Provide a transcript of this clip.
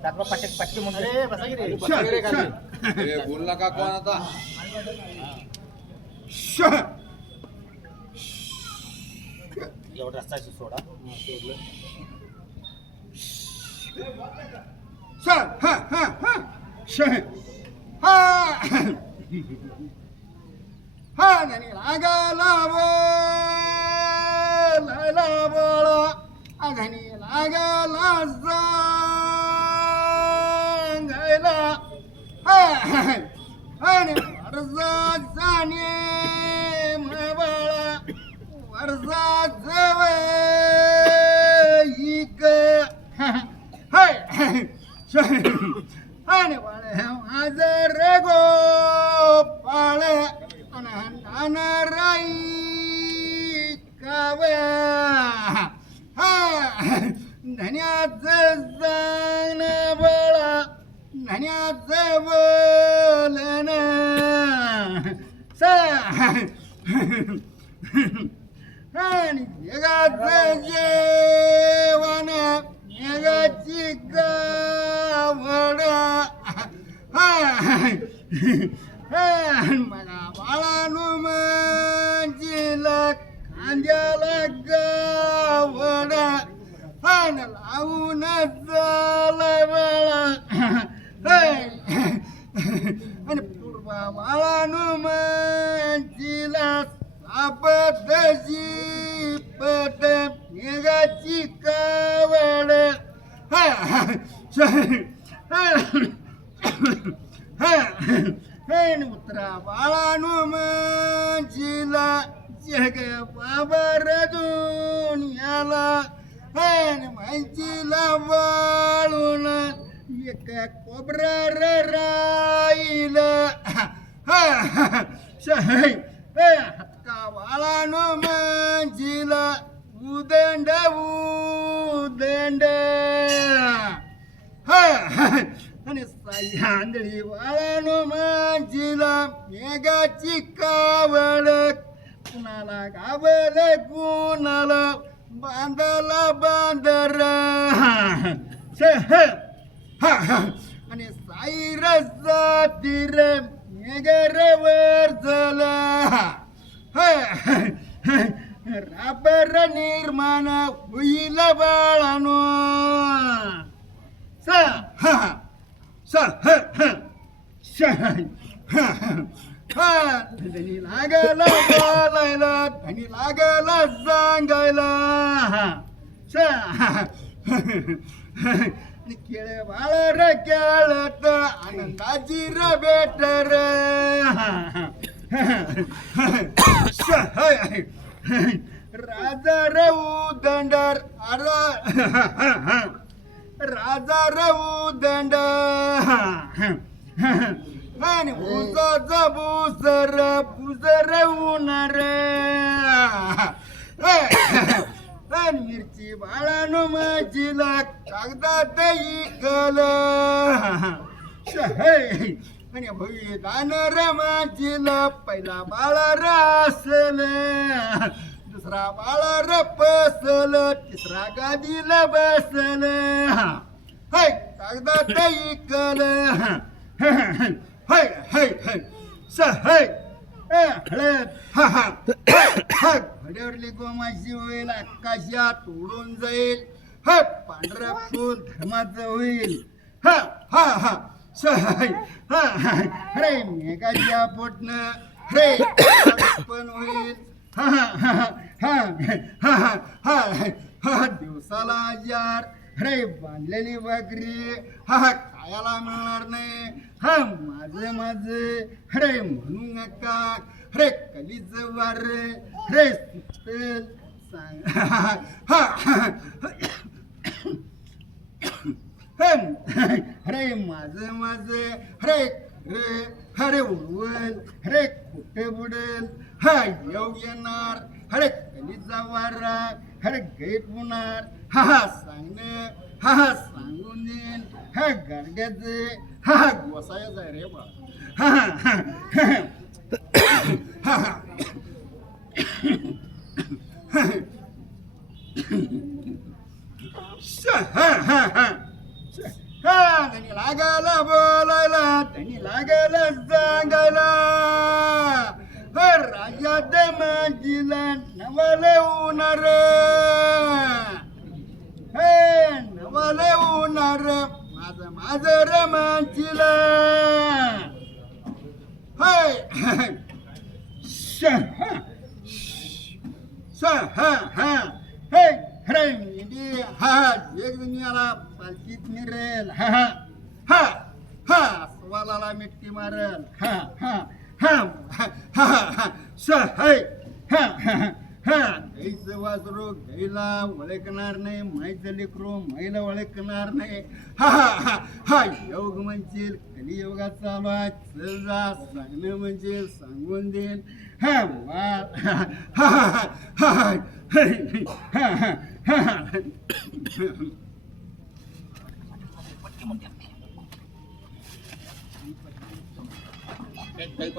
बोलला का पटकी म्हणून अरे बसा की रे रे खाली. ए, बोल नका कोण आता एवढा रस्ता आहे सोडा हा नाही लागाला बोला बोळा अघनी लागला सांगायला. आणि वर्षाचाने बाळा जवळ इक. हाय आणि माझं रे गोपाळ. राई काव धन्याचं जाण बळा धन्याचं बोलन सा. आणि जगाचं जेवण जगाची गावड. मला बाळानु मंजिला हान लावून झालं बाळा आणि पूर्वा बाळानु मंजिला सापदशी पद निगाची कावड उतरा बाळानु मंजिला जग बाबर दुनियाला मंजिला वाळून एक कोबरार राईल हत्का वाळानु मंजिला. उदंड उदंड. आणि साई आंधळी वाळानु मेघाची कावड. कुणाला गावल कुणाला बांधला बांदर. आणि साई रजातीर मेघरवर झाला राबर निर्माण होईल बाळानो. स ह स ह ह. श धनी लागला बोलायला धनी लागला सांगायला केळ बाळ र केळत आनंदाची र बेट र राजा रऊ दंडर राजा रऊ दंड आणि उसाचा भूसर पुसर उनर आणि मिरची बाळानो माझीला कागदात इकल आणि भई दानर माझीला पहिला बाळा रासल दुसरा बाळा रपसल तिसरा गादीला बसल हाय कागदात इकल hey, hey, hey. स hey. Eh, घड्यावरली गोमाशी होईल आकाशात उडून जाईल. ह पांढरा फूल धर्माचं होईल. हा हा हा सहाय हा हा अरे मेघाच्या पोटनं. रे पण होईल. हा हा हा हा हा हा हा दिवसाला जार अरे बांधलेली बकरी हा हा खायला मिळणार नाही. हा माझे माझे. अरे म्हणू नका हरे कलीच वार. अरे सुटेल सांग. हा. हा. अरे हरे अरे रे अरे उडवल अरे कुठे बुडेल. हा येऊ येणार. हरे कलीचा वारा. हरे गेट होणार. हा हा सांगणे हा हा सांगून हा गाडग्याचे हा गोसायच रे बा. हा हा हा. हा त्यांनी लागायला बोलायला त्यांनी लागायला सांगायला. राज्यात माझीला नवाले होणार. हे नवाले होणार. माझं रमांचिल. आला पालखीत निरेल. हा हा. हा हा. वालाला मिटकी मारेल. हा हा. हा हा हा गैला ओळखणार नाही माईचं लेकरू महिला ओळखणार नाही हा हा हा योग म्हणजे कलियोगाचा चालवा चल जा सांगणं म्हणजे सांगून देईन हा हा हा हा हा हा काही